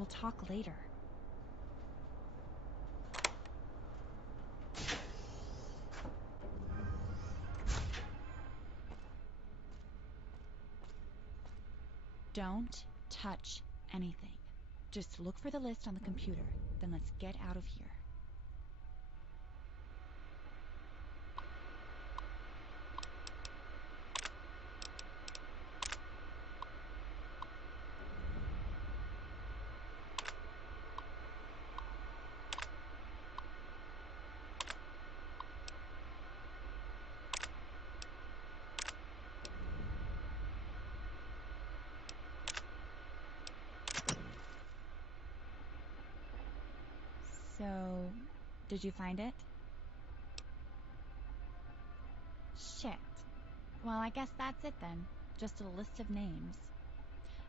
We'll talk later. Don't touch anything. Just look for the list on the computer, then let's get out of here. So, did you find it? Shit. Well, I guess that's it then. Just a list of names.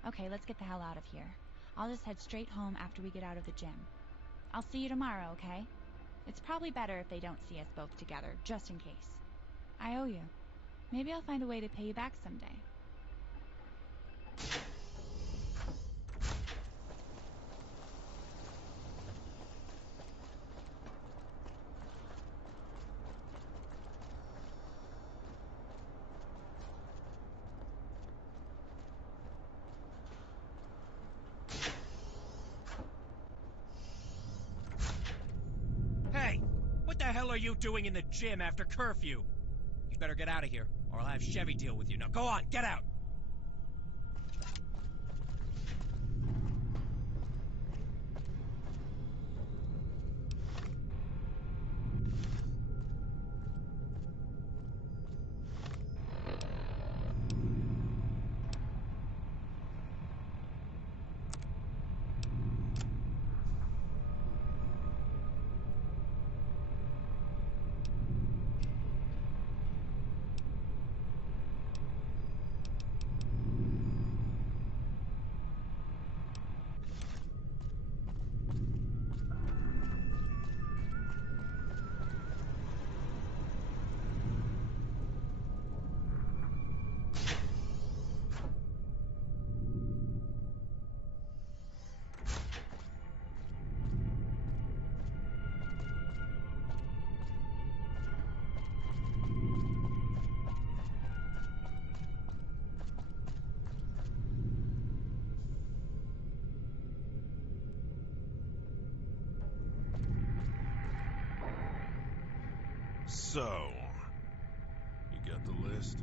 Okay, let's get the hell out of here. I'll just head straight home after we get out of the gym. I'll see you tomorrow, okay? It's probably better if they don't see us both together, just in case. I owe you. Maybe I'll find a way to pay you back someday. Hey! What the hell are you doing in the gym after curfew? You better get out of here, or I'll have Chevy deal with you. Now go on, get out! So, you got the list?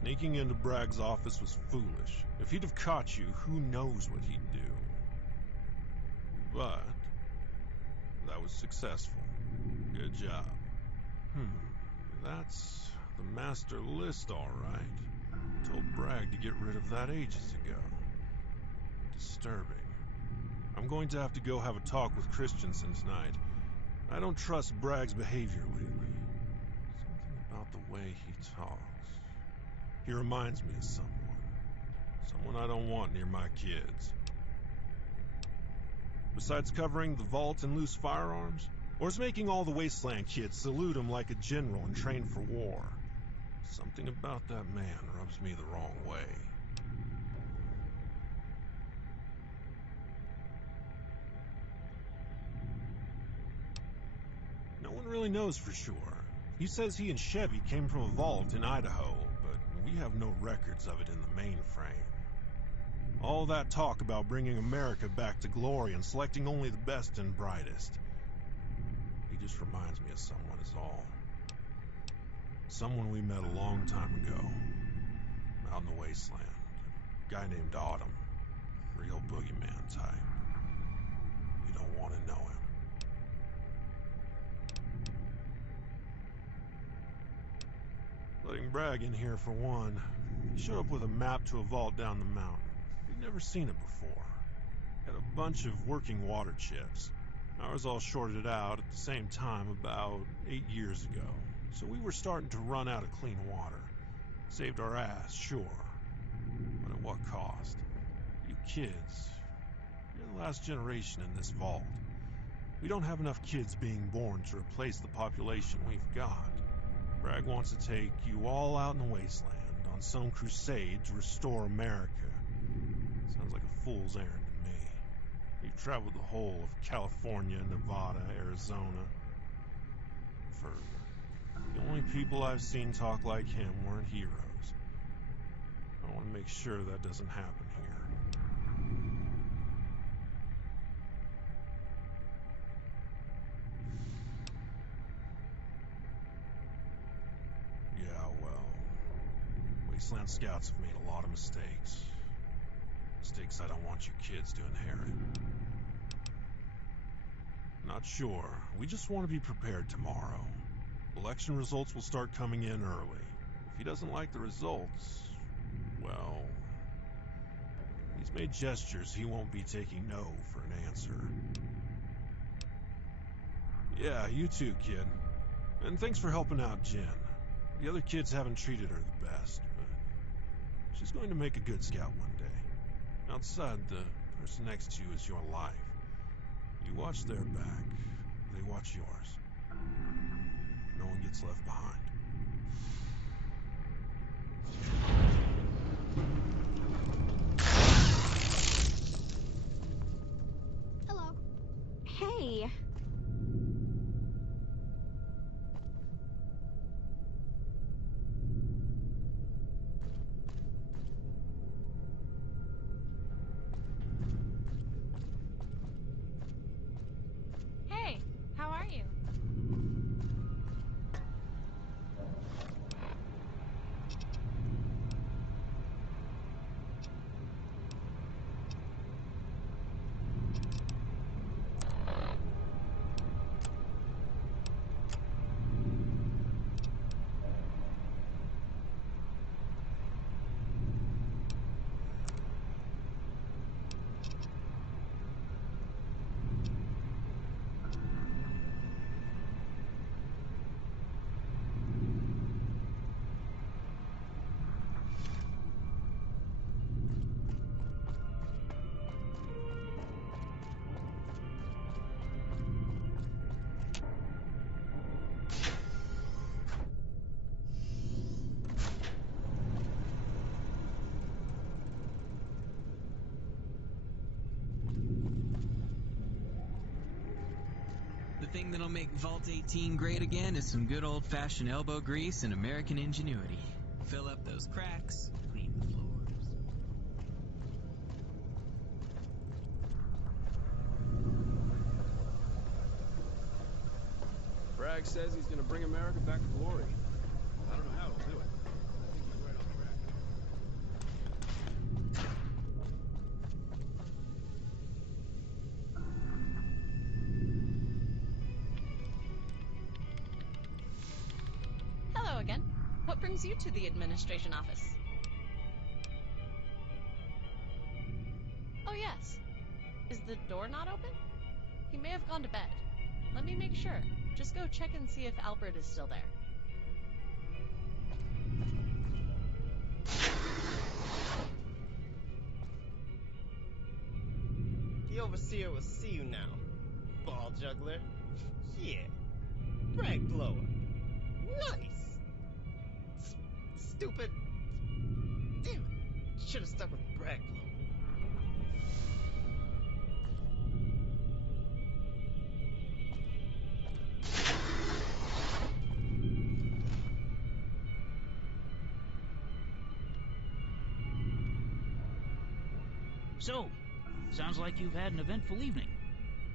Sneaking into Bragg's office was foolish. If he'd have caught you, who knows what he'd do. But that was successful. Good job. That's the master list, all right. Told Bragg to get rid of that ages ago. Disturbing. I'm going to have to go have a talk with Christensen tonight. I don't trust Bragg's behavior lately. Something about the way he talks. He reminds me of someone. Someone I don't want near my kids. Besides covering the vault and loose firearms, or is making all the Wasteland kids salute him like a general and train for war. Something about that man rubs me the wrong way. No one really knows for sure. He says he and Chevy came from a vault in Idaho, but we have no records of it in the mainframe. All that talk about bringing America back to glory and selecting only the best and brightest. He just reminds me of someone is all. Someone we met a long time ago. Out in the Wasteland. A guy named Autumn. Real boogeyman type. You don't want to know him. Letting Bragg in here for one. He showed up with a map to a vault down the mountain. We'd never seen it before. Had a bunch of working water chips. Ours all shorted out at the same time about 8 years ago. So we were starting to run out of clean water. Saved our ass, sure. But at what cost? You kids. You're the last generation in this vault. We don't have enough kids being born to replace the population we've got. Bragg wants to take you all out in the Wasteland on some crusade to restore America. Sounds like a fool's errand to me. You've traveled the whole of California, Nevada, Arizona, further. The only people I've seen talk like him weren't heroes. I want to make sure that doesn't happen here. Yeah, well, Wasteland Scouts have made a lot of mistakes. Mistakes I don't want you kids to inherit. Not sure. We just want to be prepared tomorrow. Election results will start coming in early. If he doesn't like the results, well, he's made gestures he won't be taking no for an answer. Yeah, you too, kid. And thanks for helping out Jen. The other kids haven't treated her the best, but she's going to make a good scout one day. Outside, the person next to you is your life. You watch their back, they watch yours. No one gets left behind. Hello. Hey. Hey, how are you? The thing that'll make Vault 18 great again is some good old-fashioned elbow grease and American ingenuity. Fill up those cracks, clean the floors. Bragg says he's gonna bring America back to glory. I don't know how he'll do it. I think he's right on track. Hello again. What brings you to the administration office? Oh, yes. Is the door not open? He may have gone to bed. Let me make sure. Just go check and see if Albert is still there. The Overseer will see you now, ball juggler. Yeah. Bragg blower. Nice. Stupid. Damn it. Should have stuck with Bragg blower. So, sounds like you've had an eventful evening.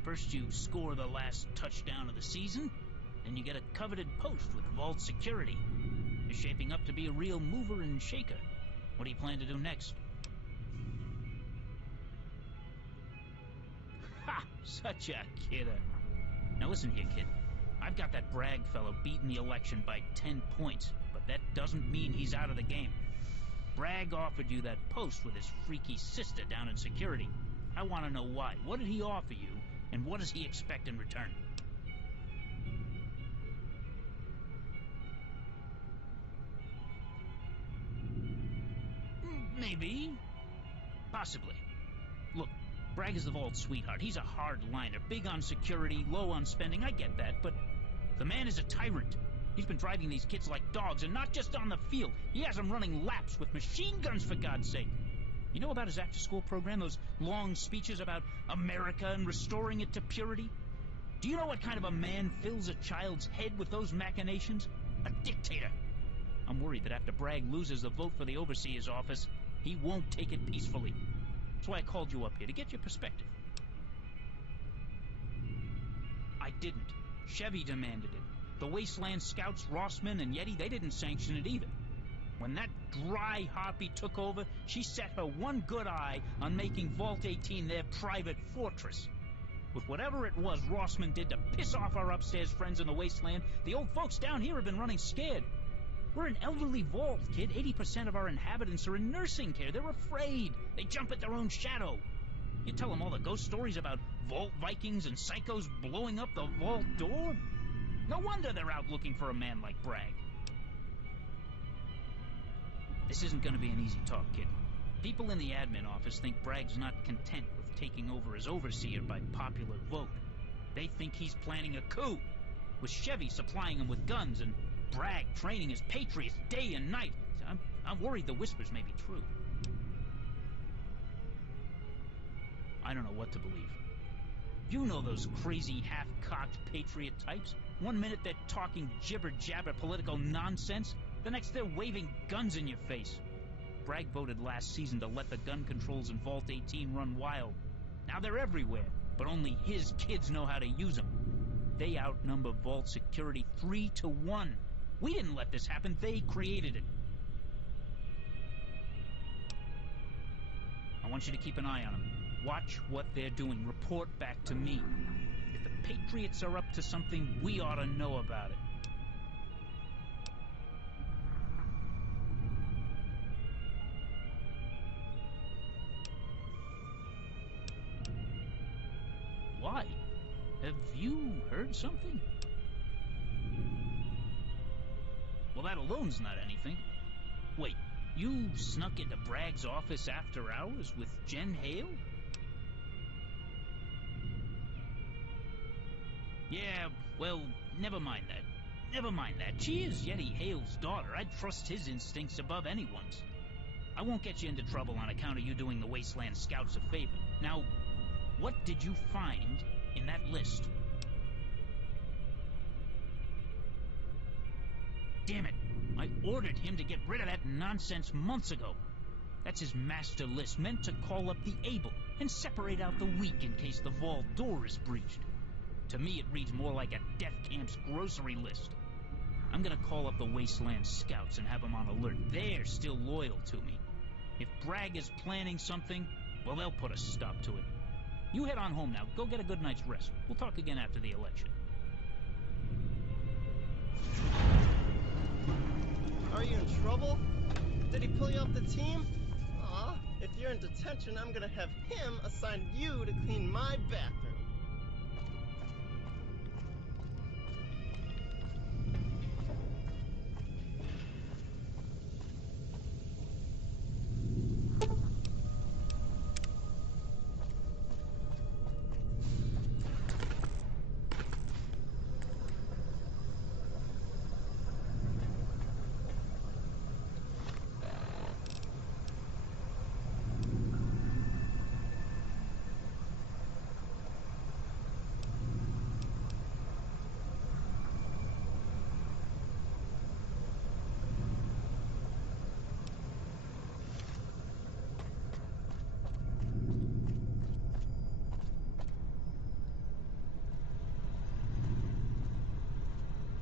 First you score the last touchdown of the season, then you get a coveted post with Vault Security. You're shaping up to be a real mover and shaker. What do you plan to do next? Ha! Such a kidder. Now listen here, kid. I've got that Bragg fellow beating the election by 10 points, but that doesn't mean he's out of the game. Bragg offered you that post with his freaky sister down in security. I want to know why. What did he offer you, and what does he expect in return? Maybe. Possibly. Look, Bragg is the Vault's sweetheart. He's a hard liner, big on security, low on spending. I get that, but the man is a tyrant. He's been driving these kids like dogs, and not just on the field. He has them running laps with machine guns, for God's sake. You know about his after-school program, those long speeches about America and restoring it to purity? Do you know what kind of a man fills a child's head with those machinations? A dictator. I'm worried that after Bragg loses the vote for the overseer's office, he won't take it peacefully. That's why I called you up here, to get your perspective. I didn't. Chevy demanded it. The Wasteland Scouts, Rossman and Yeti, they didn't sanction it either. When that dry harpy took over, she set her one good eye on making Vault 18 their private fortress. With whatever it was Rossman did to piss off our upstairs friends in the Wasteland, the old folks down here have been running scared. We're an elderly vault, kid. 80% of our inhabitants are in nursing care. They're afraid. They jump at their own shadow. You tell them all the ghost stories about vault Vikings and psychos blowing up the vault door? No wonder they're out looking for a man like Bragg. This isn't going to be an easy talk, kid. People in the admin office think Bragg's not content with taking over as overseer by popular vote. They think he's planning a coup, with Chevy supplying him with guns and Bragg training his patriots day and night. I'm worried the whispers may be true. I don't know what to believe. You know those crazy half-cocked patriot types. One minute they're talking jibber-jabber political nonsense, the next they're waving guns in your face. Bragg voted last season to let the gun controls in Vault 18 run wild. Now they're everywhere, but only his kids know how to use them. They outnumber Vault security 3-1. We didn't let this happen, they created it. I want you to keep an eye on them. Watch what they're doing. Report back to me. If the Patriots are up to something, we ought to know about it. Why? Have you heard something? Well, that alone's not anything. Wait, you snuck into Bragg's office after hours with Jen Hale? Yeah, well, never mind that. Never mind that. She is Yeti Hale's daughter. I'd trust his instincts above anyone's. I won't get you into trouble on account of you doing the Wasteland Scouts a favor. Now, what did you find in that list? Damn it! I ordered him to get rid of that nonsense months ago. That's his master list, meant to call up the able and separate out the weak in case the vault door is breached. To me, it reads more like a death camp's grocery list. I'm gonna call up the Wasteland Scouts and have them on alert. They're still loyal to me. If Bragg is planning something, well, they'll put a stop to it. You head on home now. Go get a good night's rest. We'll talk again after the election. Are you in trouble? Did he pull you off the team? Aw, if you're in detention, I'm gonna have him assign you to clean my bathroom.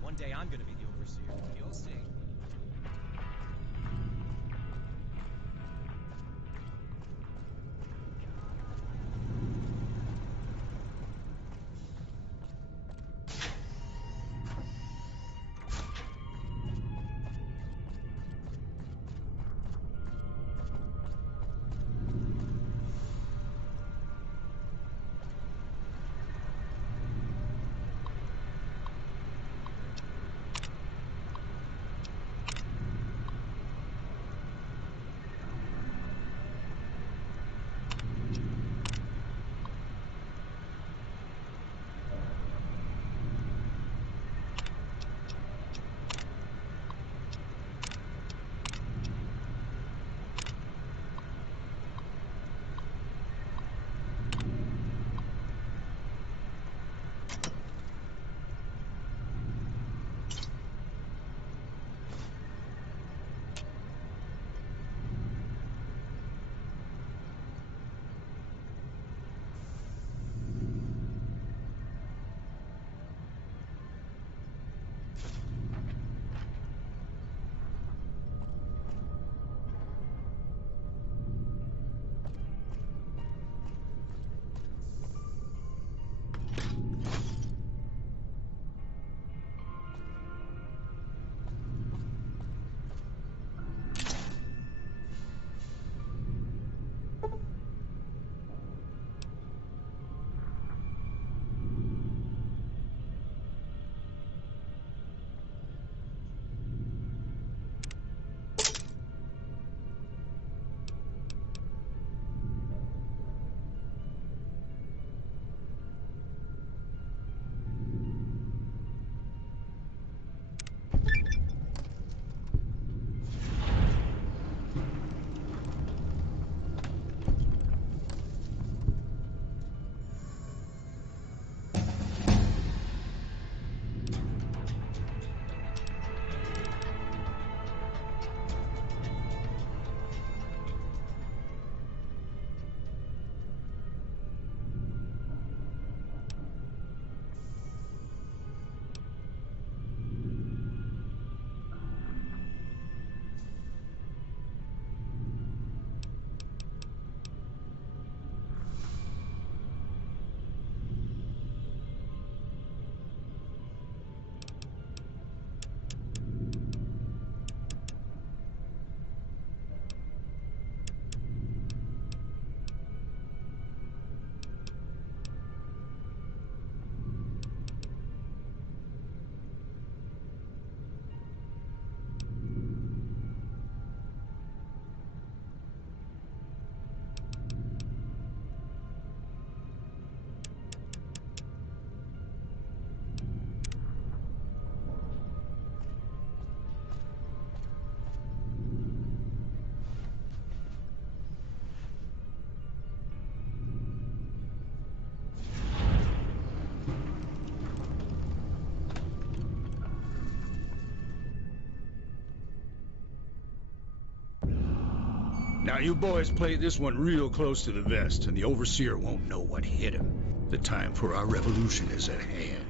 One day I'm gonna be the overseer. You'll see. Now you boys play this one real close to the vest, and the Overseer won't know what hit him. The time for our revolution is at hand.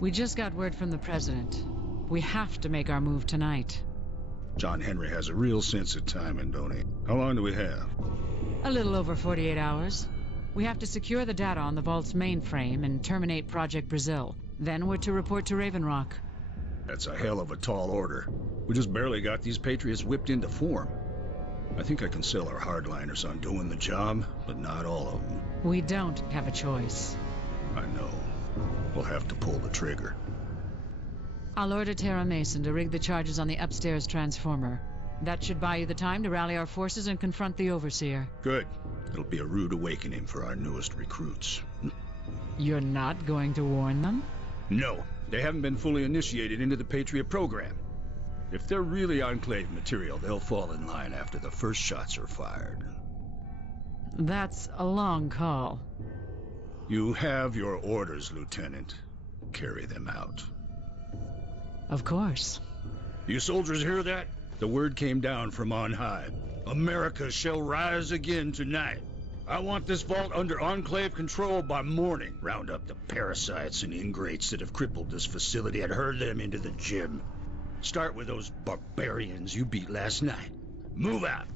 We just got word from the President. We have to make our move tonight. John Henry has a real sense of timing, don't he? How long do we have? A little over 48 hours. We have to secure the data on the Vault's mainframe and terminate Project Brazil. Then we're to report to Raven Rock. That's a hell of a tall order. We just barely got these Patriots whipped into form. I think I can sell our hardliners on doing the job, but not all of them. We don't have a choice. I know. We'll have to pull the trigger. I'll order Tara Mason to rig the charges on the upstairs transformer. That should buy you the time to rally our forces and confront the Overseer. Good. It'll be a rude awakening for our newest recruits. You're not going to warn them? No. They haven't been fully initiated into the Patriot program. If they're really Enclave material, they'll fall in line after the first shots are fired. That's a long call. You have your orders, Lieutenant. Carry them out. Of course. You soldiers hear that? The word came down from on high. America shall rise again tonight. I want this vault under Enclave control by morning. Round up the parasites and ingrates that have crippled this facility and herd them into the gym. Start with those barbarians you beat last night. Move out.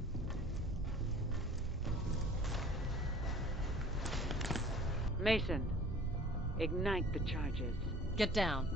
Mason, ignite the charges. Get down.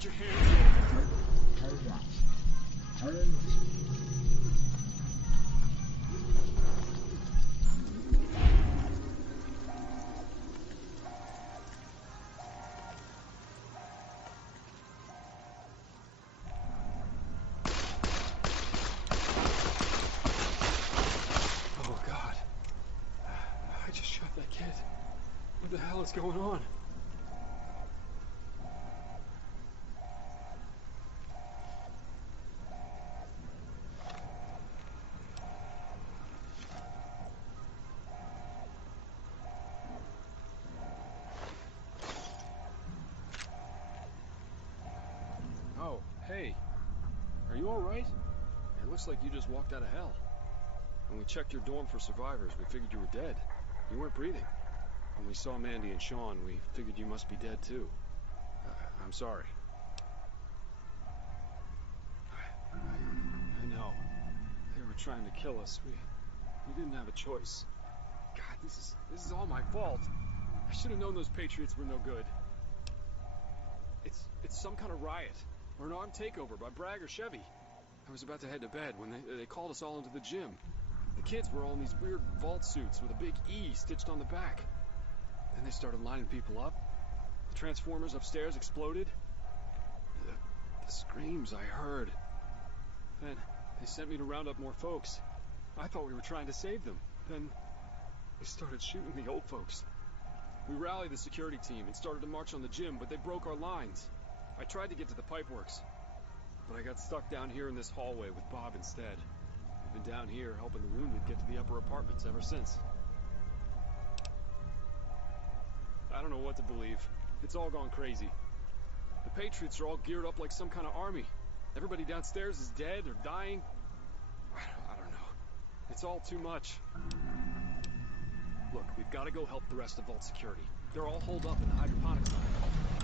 Put your hands Oh, God. I just shot that kid. What the hell is going on? Oh, hey. Are you alright? It looks like you just walked out of hell. When we checked your dorm for survivors, we figured you were dead. You weren't breathing. When we saw Mandy and Sean, we figured you must be dead too. I'm sorry. I know. They were trying to kill us. We didn't have a choice. God, this is all my fault. I should have known those Patriots were no good. It's some kind of riot, or an armed takeover by Bragg or Chevy. I was about to head to bed when they called us all into the gym. The kids were all in these weird vault suits with a big E stitched on the back. Then they started lining people up. The transformers upstairs exploded. The screams I heard. Then they sent me to round up more folks. I thought we were trying to save them. Then they started shooting the old folks. We rallied the security team and started to march on the gym, but they broke our lines. I tried to get to the pipeworks, but I got stuck down here in this hallway with Bob instead. I've been down here helping the wounded get to the upper apartments ever since. I don't know what to believe. It's all gone crazy. The Patriots are all geared up like some kind of army. Everybody downstairs is dead or dying. I don't know. It's all too much. Look, we've got to go help the rest of Vault Security. They're all holed up in the hydroponics lab.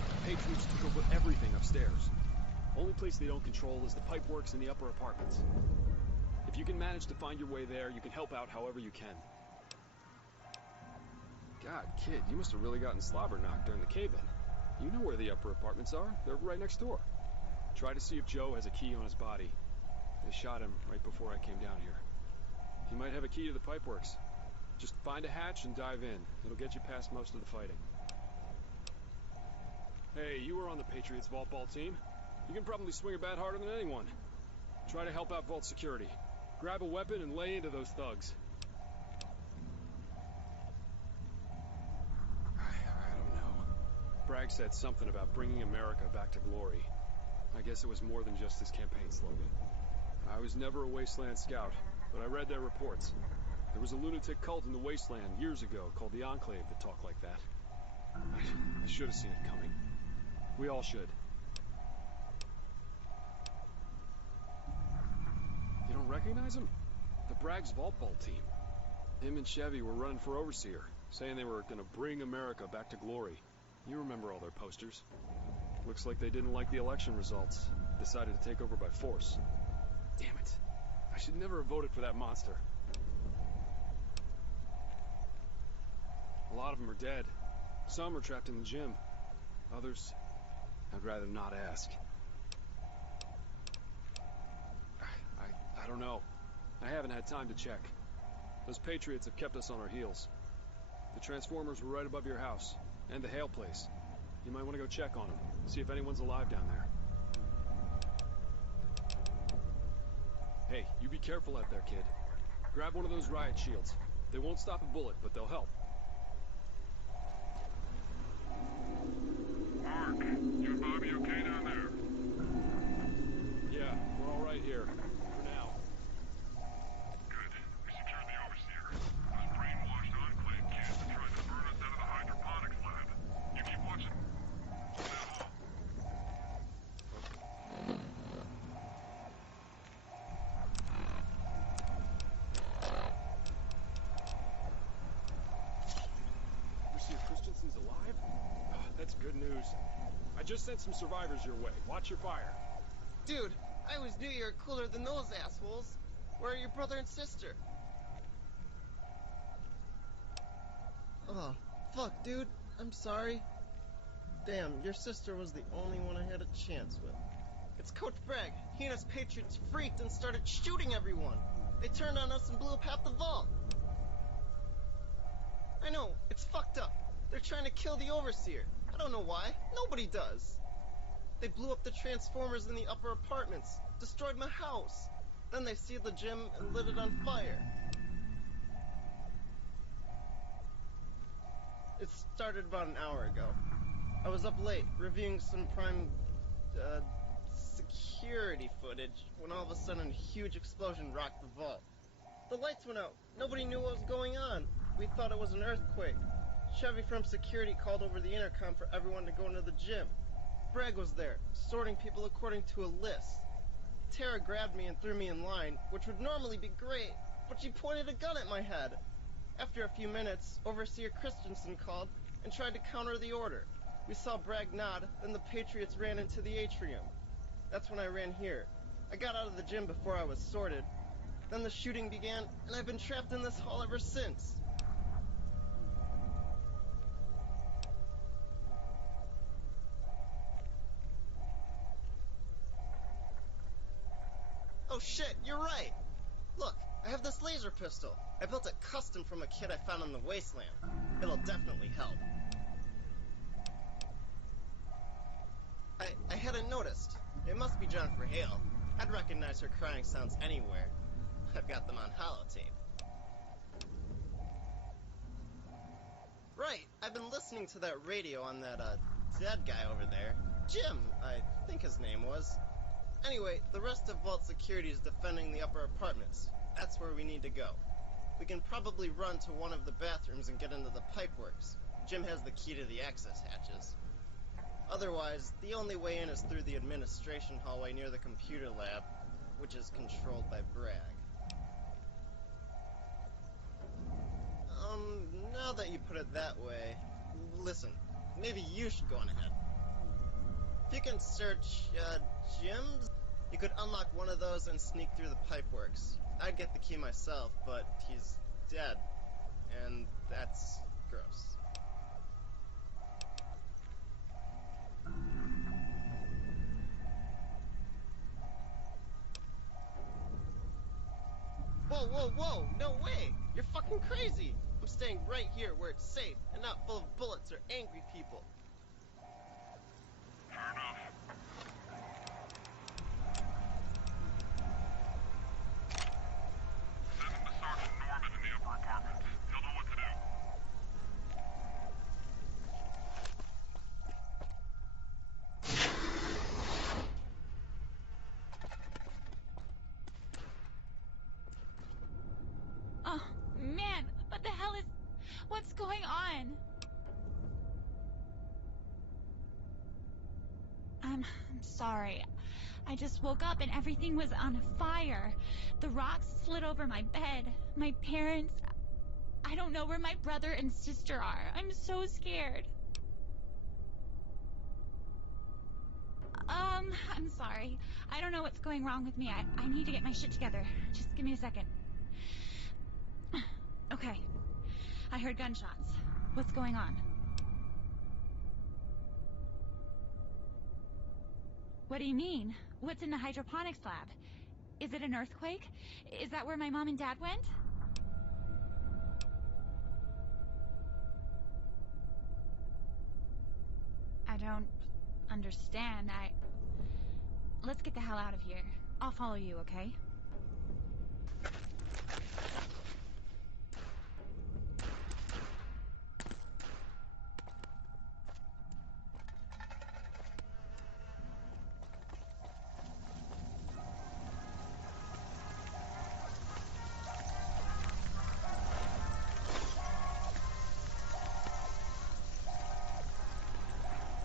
The Patriots took over everything upstairs. Only place they don't control is the pipeworks in the upper apartments. If you can manage to find your way there, you can help out however you can. God, kid, you must have really gotten slobber knocked during the cave-in. You know where the upper apartments are. They're right next door. Try to see if Joe has a key on his body. They shot him right before I came down here. He might have a key to the pipeworks. Just find a hatch and dive in. It'll get you past most of the fighting. Hey, you were on the Patriots Vault Ball team. You can probably swing a bat harder than anyone. Try to help out Vault Security. Grab a weapon and lay into those thugs. I don't know. Bragg said something about bringing America back to glory. I guess it was more than just his campaign slogan. I was never a Wasteland scout, but I read their reports. There was a lunatic cult in the Wasteland years ago called the Enclave that talked like that. I should have seen it coming. We all should. You don't recognize him? The Bragg's Vault Ball team. Him and Chevy were running for overseer, saying they were gonna bring America back to glory. You remember all their posters. Looks like they didn't like the election results. Decided to take over by force. Damn it. I should never have voted for that monster. A lot of them are dead. Some are trapped in the gym. Others, I'd rather not ask. I don't know. I haven't had time to check. Those Patriots have kept us on our heels. The Transformers were right above your house, and the Hale place. You might want to go check on them, see if anyone's alive down there. Hey, you be careful out there, kid. Grab one of those riot shields. They won't stop a bullet, but they'll help. Mark, you and Bobby okay down there? Yeah, we're all right here. For now. Good. We secured the overseer. Those brainwashed Enclave kids are trying to burn us out of the hydroponics lab. You keep watching that hall. You see if Christensen's alive? Oh, that's good news. I just sent some survivors your way. Watch your fire. Dude, I always knew you were cooler than those assholes. Where are your brother and sister? Oh, fuck, dude. I'm sorry. Damn, your sister was the only one I had a chance with. It's Coach Bragg. He and his Patriots freaked and started shooting everyone. They turned on us and blew up half the vault. I know, it's fucked up. They're trying to kill the overseer. I don't know why. Nobody does. They blew up the Transformers in the upper apartments, destroyed my house. Then they sealed the gym and lit it on fire. It started about an hour ago. I was up late, reviewing some prime, security footage, when all of a sudden a huge explosion rocked the vault. The lights went out. Nobody knew what was going on. We thought it was an earthquake. Chevy from security called over the intercom for everyone to go into the gym. Bragg was there, sorting people according to a list. Tara grabbed me and threw me in line, which would normally be great, but she pointed a gun at my head. After a few minutes, Overseer Christensen called and tried to counter the order. We saw Bragg nod, then the Patriots ran into the atrium. That's when I ran here. I got out of the gym before I was sorted. Then the shooting began, and I've been trapped in this hall ever since. Oh shit, you're right! Look, I have this laser pistol. I built it custom from a kit I found in the wasteland. It'll definitely help. I hadn't noticed. It must be Jennifer Hale. I'd recognize her crying sounds anywhere. I've got them on holotape. Right, I've been listening to that radio on that, dead guy over there. Jim, I think his name was. Anyway, the rest of Vault Security is defending the upper apartments. That's where we need to go. We can probably run to one of the bathrooms and get into the pipeworks. Jim has the key to the access hatches. Otherwise, the only way in is through the administration hallway near the computer lab, which is controlled by Bragg. Now that you put it that way, listen, maybe you should go on ahead. If you can search, Jim's, you could unlock one of those and sneak through the pipeworks. I'd get the key myself, but he's dead, and that's gross. Whoa, whoa, whoa! No way! You're fucking crazy! I'm staying right here where it's safe and not full of bullets or angry people. Fair enough. Send them to Sergeant Norman in the upper apartments. He'll know what to do. Oh, man, what the hell is... What's going on? I'm sorry. I just woke up and everything was on fire. The rocks slid over my bed. My parents... I don't know where my brother and sister are. I'm so scared. I'm sorry. I don't know what's going wrong with me. I need to get my shit together. Just give me a second. Okay. I heard gunshots. What's going on? What do you mean? What's in the hydroponics lab? Is it an earthquake? Is that where my mom and dad went? I don't understand. Let's get the hell out of here. I'll follow you, okay?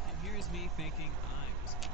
And here's me thinking I was crazy.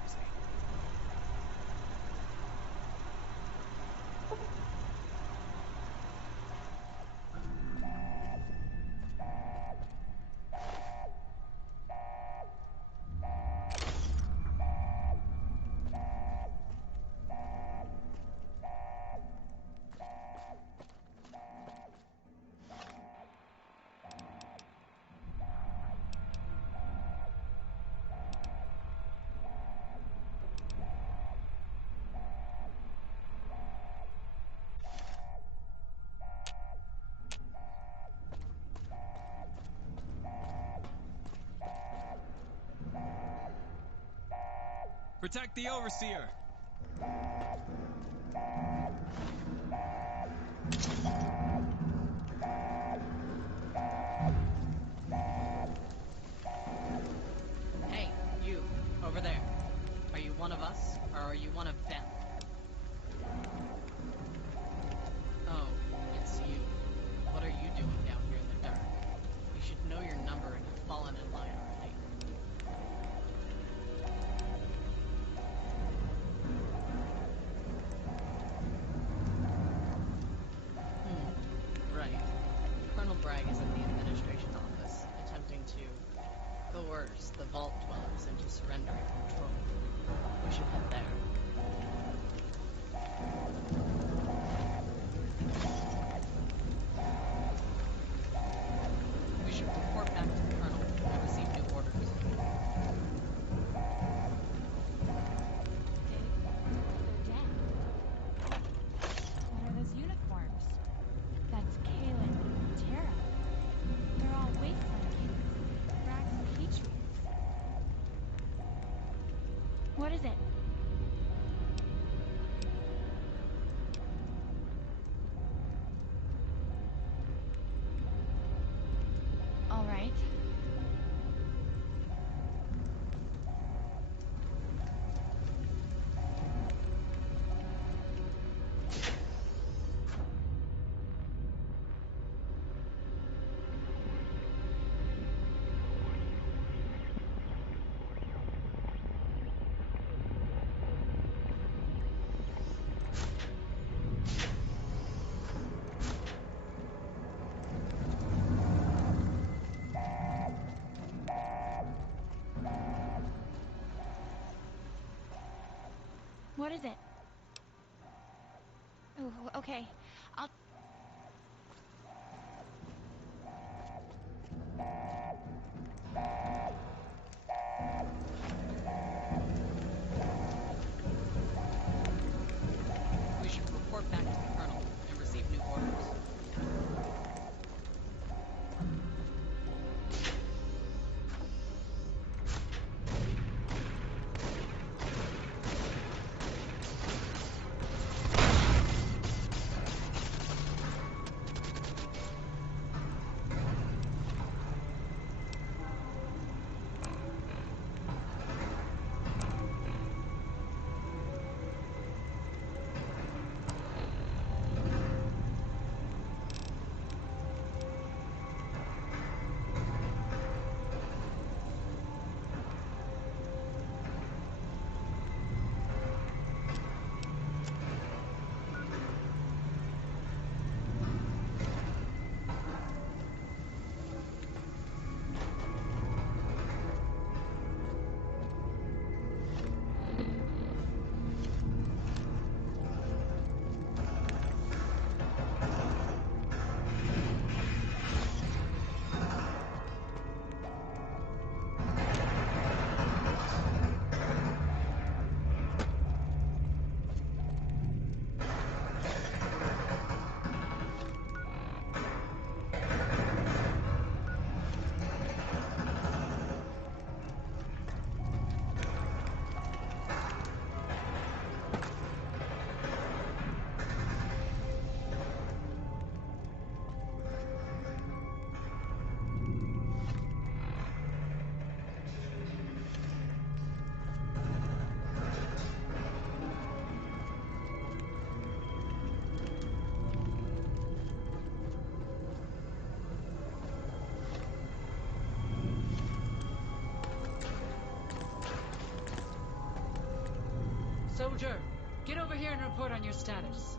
Protect the Overseer! Hey, you, over there. Are you one of us, or are you one of them? Oh, it's you. What are you doing down here in the dark? You should know your number and have fallen in line already. Bragg is in the administration office, attempting to coerce the Vault dwellers into surrendering control. We should head there. We should report back to the Colonel and receive new orders. They're dead. What are those uniforms? That's Kaelin and Tara. They're all Wasteland kids. Brags and Patriots. What is it? All right. What is it? Oh, okay. I'll... We should report back to the Colonel and receive new orders. Soldier, get over here and report on your status.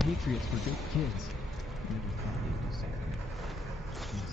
Patriots were good kids. Never thought they'd do something. Jeez.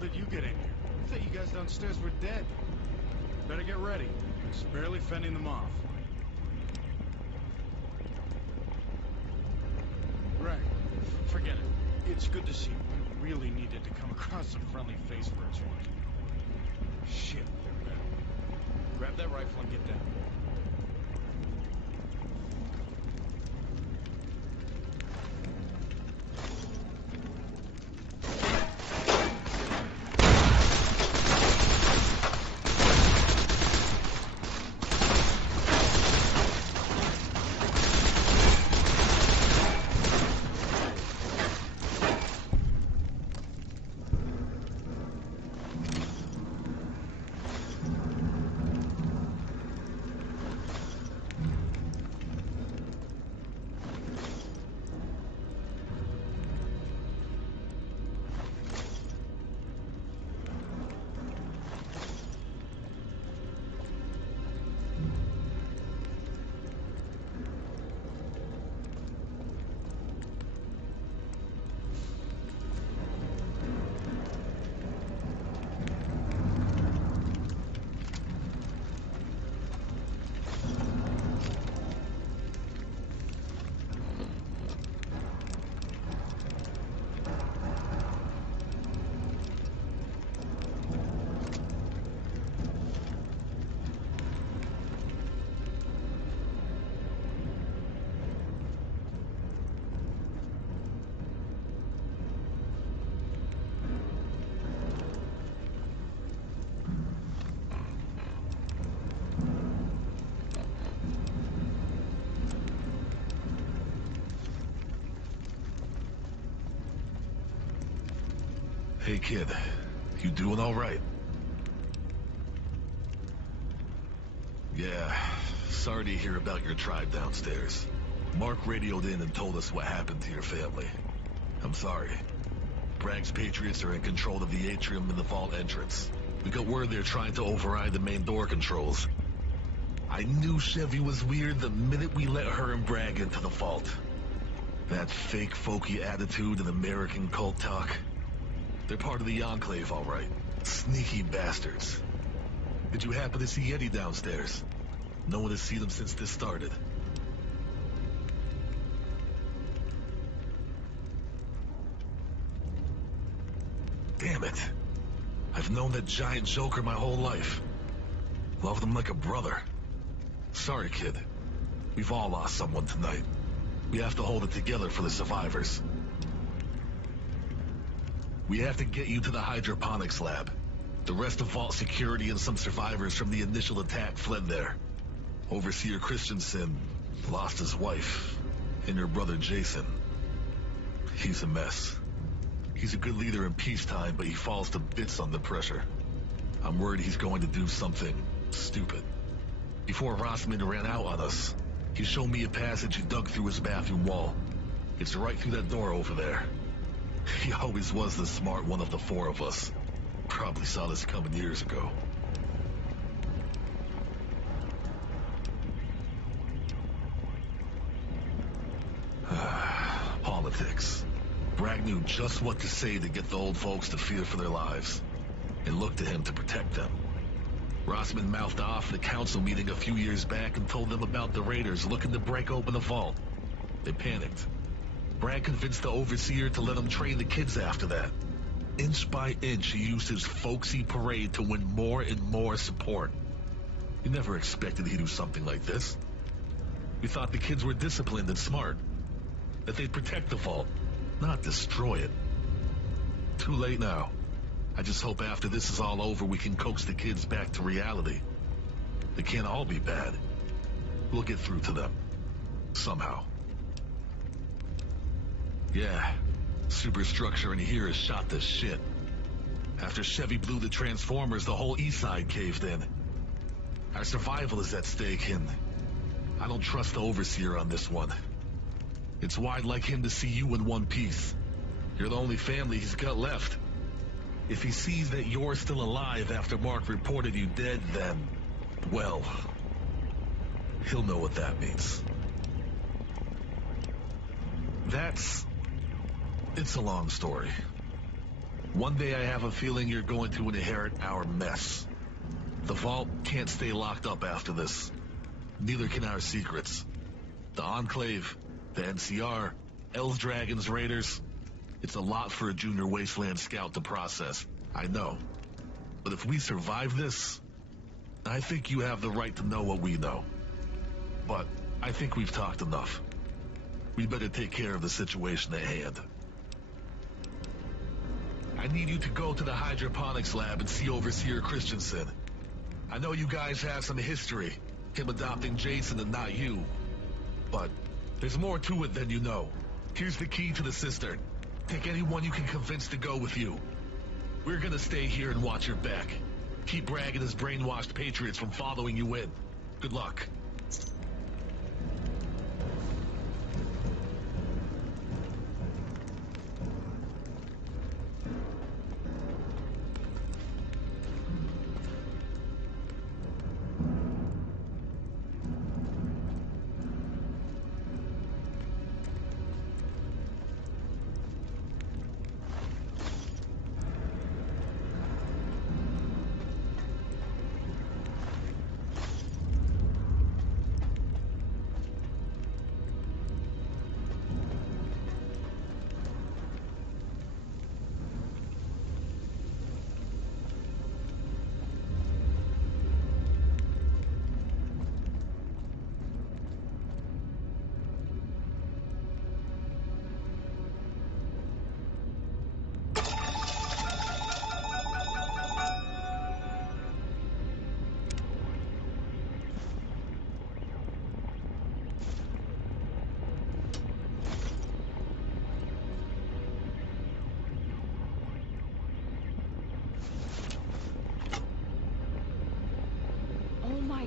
did you get in here? I thought you guys downstairs were dead. Better get ready. It's barely fending them off. Greg, forget it. It's good to see you. We really needed to come across a friendly face for a change. Shit, they're back. Grab that rifle and get down. Hey kid, you doing all right? Yeah, sorry to hear about your tribe downstairs. Mark radioed in and told us what happened to your family. I'm sorry. Bragg's Patriots are in control of the atrium and the vault entrance. We got word they're trying to override the main door controls. I knew Chevy was weird the minute we let her and Bragg into the vault. That fake folky attitude and American cult talk. They're part of the Enclave, all right. Sneaky bastards. Did you happen to see Eddie downstairs? No one has seen him since this started. Damn it. I've known that giant joker my whole life. Loved him like a brother. Sorry, kid. We've all lost someone tonight. We have to hold it together for the survivors. We have to get you to the hydroponics lab. The rest of Vault security and some survivors from the initial attack fled there. Overseer Christensen lost his wife and your brother Jason. He's a mess. He's a good leader in peacetime, but he falls to bits under pressure. I'm worried he's going to do something stupid. Before Rossman ran out on us, he showed me a passage he dug through his bathroom wall. It's right through that door over there. He always was the smart one of the four of us. Probably saw this coming years ago. Politics. Bragg knew just what to say to get the old folks to fear for their lives. And looked to him to protect them. Rossman mouthed off at a council meeting a few years back and told them about the raiders looking to break open the vault. They panicked. Bragg convinced the overseer to let him train the kids after that. Inch by inch, he used his folksy parade to win more and more support. We never expected he'd do something like this. We thought the kids were disciplined and smart. That they'd protect the vault, not destroy it. Too late now. I just hope after this is all over we can coax the kids back to reality. They can't all be bad. We'll get through to them. Somehow. Yeah, superstructure in here is shot to shit. After Chevy blew the transformers, the whole east side caved in. Our survival is at stake, and I don't trust the overseer on this one. It's why I'd like him to see you in one piece. You're the only family he's got left. If he sees that you're still alive after Mark reported you dead, then, well, he'll know what that means. It's a long story. One day I have a feeling you're going to inherit our mess. The vault can't stay locked up after this. Neither can our secrets. The Enclave, the NCR, Elves, Dragons, Raiders. It's a lot for a junior Wasteland scout to process, I know. But if we survive this, I think you have the right to know what we know. But I think we've talked enough. We better take care of the situation at hand. I need you to go to the hydroponics lab and see Overseer Christensen. I know you guys have some history, him adopting Jason and not you. But there's more to it than you know. Here's the key to the cistern. Take anyone you can convince to go with you. We're gonna stay here and watch your back. Keep Bragg and his brainwashed patriots from following you in. Good luck.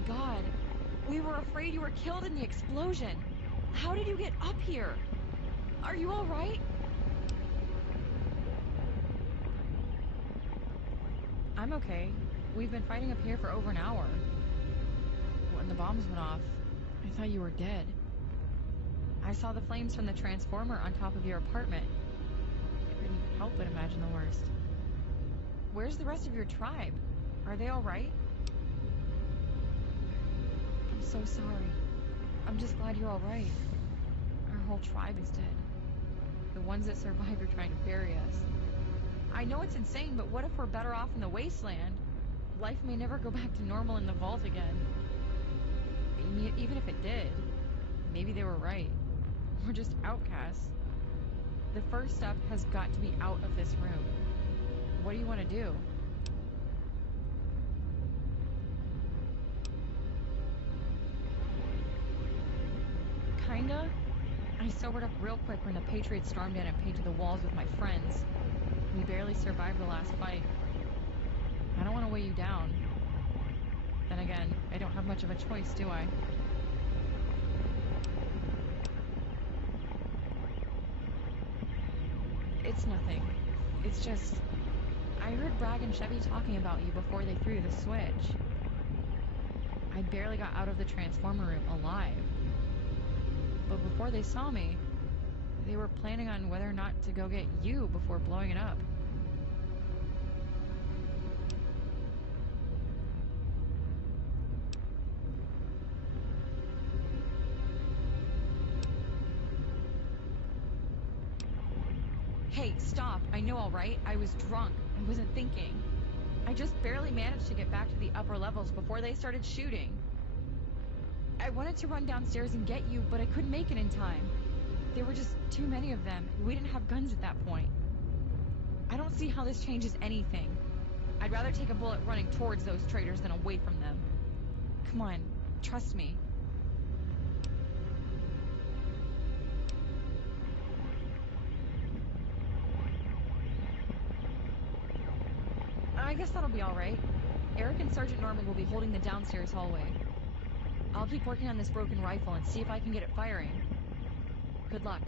God, we were afraid you were killed in the explosion. How did you get up here? Are you all right? I'm okay. We've been fighting up here for over an hour. When the bombs went off, I thought you were dead. I saw the flames from the transformer on top of your apartment. I couldn't help but imagine the worst. Where's the rest of your tribe? Are they all right? I'm so sorry. I'm just glad you're all right. Our whole tribe is dead. The ones that survived are trying to bury us. I know it's insane, but what if we're better off in the wasteland? Life may never go back to normal in the vault again. Even if it did, maybe they were right. We're just outcasts. The first step has got to be out of this room. What do you want to do? Kinda. I sobered up real quick when the Patriots stormed in and painted the walls with my friends. We barely survived the last fight. I don't want to weigh you down. Then again, I don't have much of a choice, do I? It's nothing. It's just... I heard Bragg and Chevy talking about you before they threw the switch. I barely got out of the transformer room alive. But before they saw me, they were planning on whether or not to go get you before blowing it up. Hey, stop. I know, all right? I was drunk. I wasn't thinking. I just barely managed to get back to the upper levels before they started shooting. I wanted to run downstairs and get you, but I couldn't make it in time. There were just too many of them, and we didn't have guns at that point. I don't see how this changes anything. I'd rather take a bullet running towards those traitors than away from them. Come on, trust me. I guess that'll be all right. Eric and Sergeant Norman will be holding the downstairs hallway. I'll keep working on this broken rifle and see if I can get it firing. Good luck.